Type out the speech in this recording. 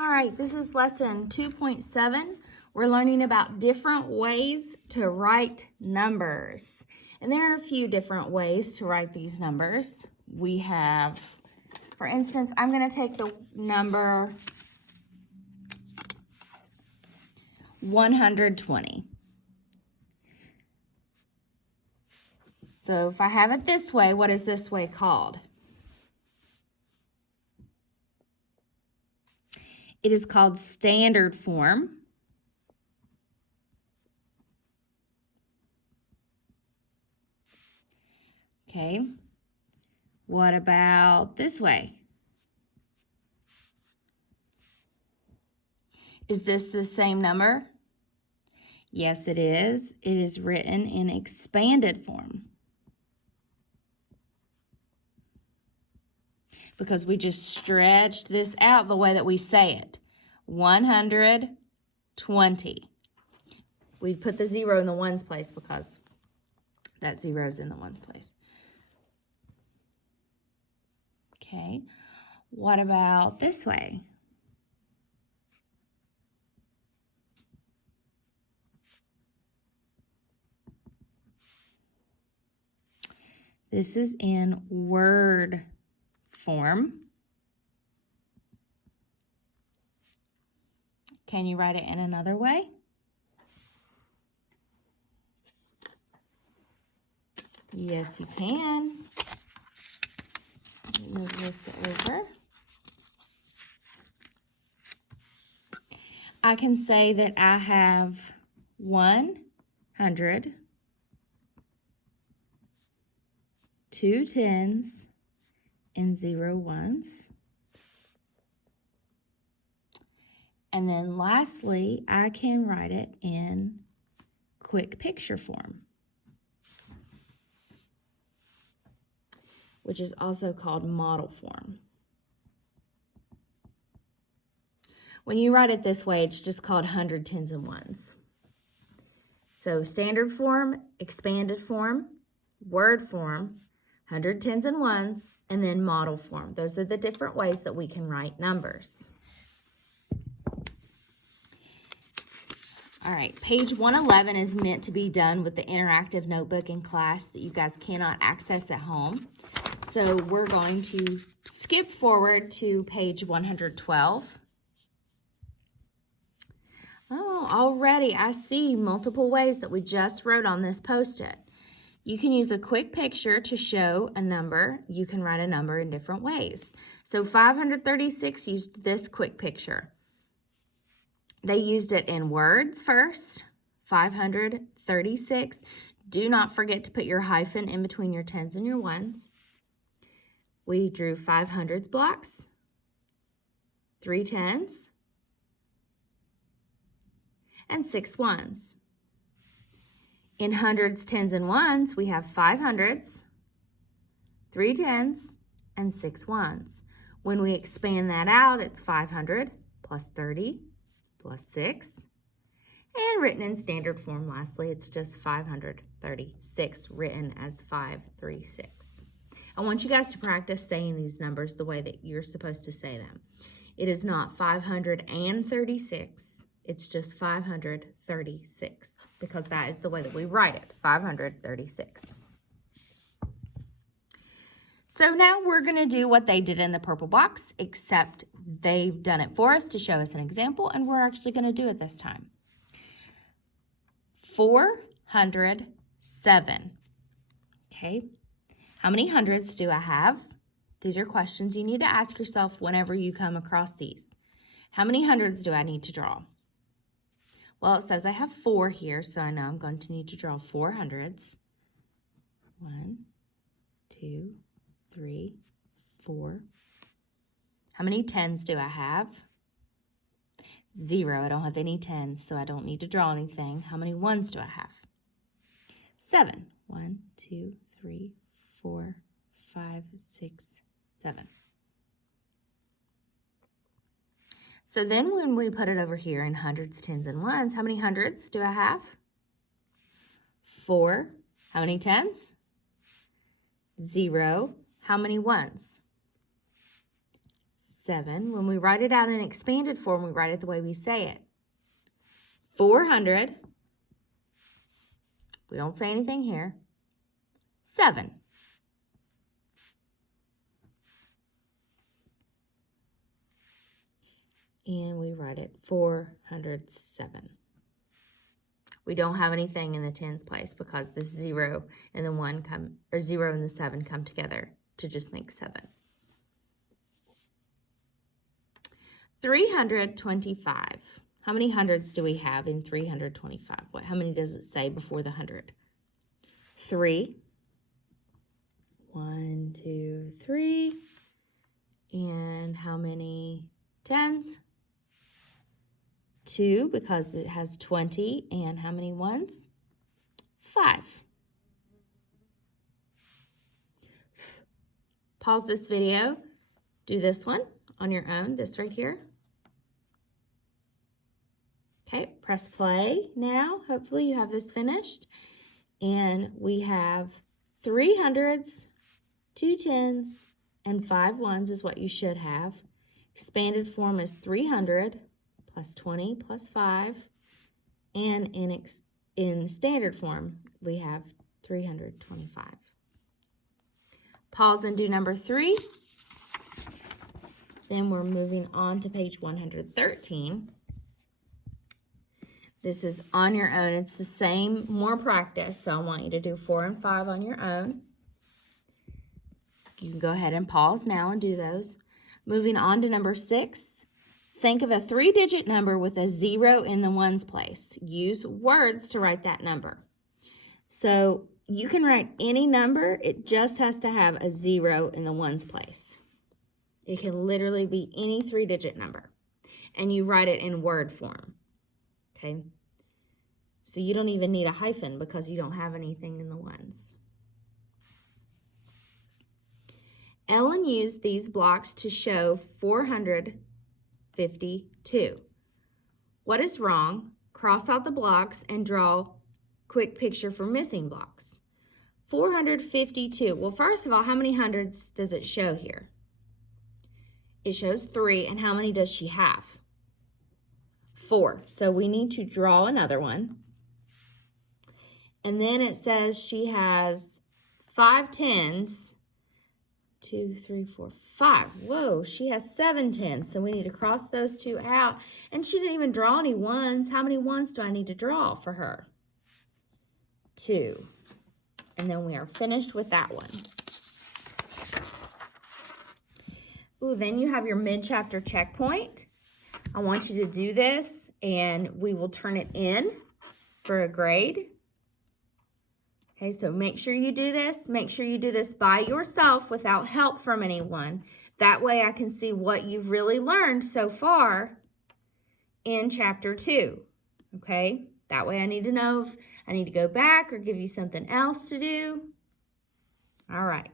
All right, this is lesson 2.7. We're learning about different ways to write numbers. And there are a few different ways to write these numbers. We have, for instance, I'm going to take the number 120. So if I have it this way, what is this way called? It is called standard form. Okay. What about this way? Is this the same number? Yes, it is. It is written in expanded form, because we just stretched this out the way that we say it. 120. We put the 0 in the ones place because that 0 is in the ones place. Okay. What about this way? This is in word form. Can you write it in another way? Yes, you can. Move this over. I can say that I have 100, 2 tens, and 0 ones. And then lastly, I can write it in quick picture form, which is also called model form. When you write it this way, it's just called 100, tens, and ones. So standard form, expanded form, word form, 100, tens, and ones, and then model form. Those are the different ways that we can write numbers. All right, page 111 is meant to be done with the interactive notebook in class that you guys cannot access at home. So we're going to skip forward to page 112. Oh, already I see multiple ways that we just wrote on this Post-it. You can use a quick picture to show a number. You can write a number in different ways. So 536 used this quick picture. They used it in words first, 536. Do not forget to put your hyphen in between your tens and your ones. We drew 500s blocks, 3 tens, and 6 ones. In hundreds, tens, and ones, we have 500s, 3 tens, and 6 ones. When we expand that out, it's 500 plus 30 plus 6. And written in standard form, lastly, it's just 536 written as 536. I want you guys to practice saying these numbers the way that you're supposed to say them. It is not 536. It's just 536 because that is the way that we write it, 536. So now we're going to do what they did in the purple box, except they've done it for us to show us an example, and we're actually going to do it this time. 407. Okay. How many hundreds do I have? These are questions you need to ask yourself whenever you come across these. How many hundreds do I need to draw? Well, it says I have 4 here, so I know I'm going to need to draw 4 hundreds. 1, 2, 3, 4. How many tens do I have? 0. I don't have any tens, so I don't need to draw anything. How many ones do I have? 7. 1, 2, 3, 4, 5, 6, 7. So then when we put it over here in hundreds, tens, and ones, how many hundreds do I have? 4. How many tens? 0. How many ones? 7. When we write it out in expanded form, we write it the way we say it. 400. We don't say anything here. 7. And we write it 407. We don't have anything in the tens place because the 0 and the 1 come, or 0 and the 7 come together to just make 7. 325. How many hundreds do we have in 325? How many does it say before the 100? 3. 1, 2, 3. And how many tens? 2, because it has 20. And how many ones? 5. Pause this video. Do this one on your own, this right here. Okay, press play now. Hopefully you have this finished. And we have 3 hundreds, 2 tens, and 5 ones is what you should have. Expanded form is 300 plus 20 plus 5. And in standard form, we have 325. Pause and do number 3. Then we're moving on to page 113. This is on your own. It's the same, more practice. So I want you to do 4 and 5 on your own. You can go ahead and pause now and do those. Moving on to number 6. Think of a 3-digit number with a 0 in the ones place. Use words to write that number. So you can write any number. It just has to have a 0 in the ones place. It can literally be any 3-digit number. And you write it in word form. Okay, so you don't even need a hyphen because you don't have anything in the ones. Ellen used these blocks to show 452. What is wrong? Cross out the blocks and draw quick picture for missing blocks. 452. Well, first of all, how many hundreds does it show here? It shows 3, and how many does she have? 4. So we need to draw another one. And then it says she has 5 tens. 2, 3, 4, 5. Whoa, she has 7 tens. So we need to cross those 2 out. And she didn't even draw any ones. How many ones do I need to draw for her? 2. And then we are finished with that one. Ooh, then you have your mid-chapter checkpoint. I want you to do this, and we will turn it in for a grade. Okay, so make sure you do this. Make sure you do this by yourself without help from anyone. That way I can see what you've really learned so far in Chapter 2. Okay, that way I need to know if I need to go back or give you something else to do. All right.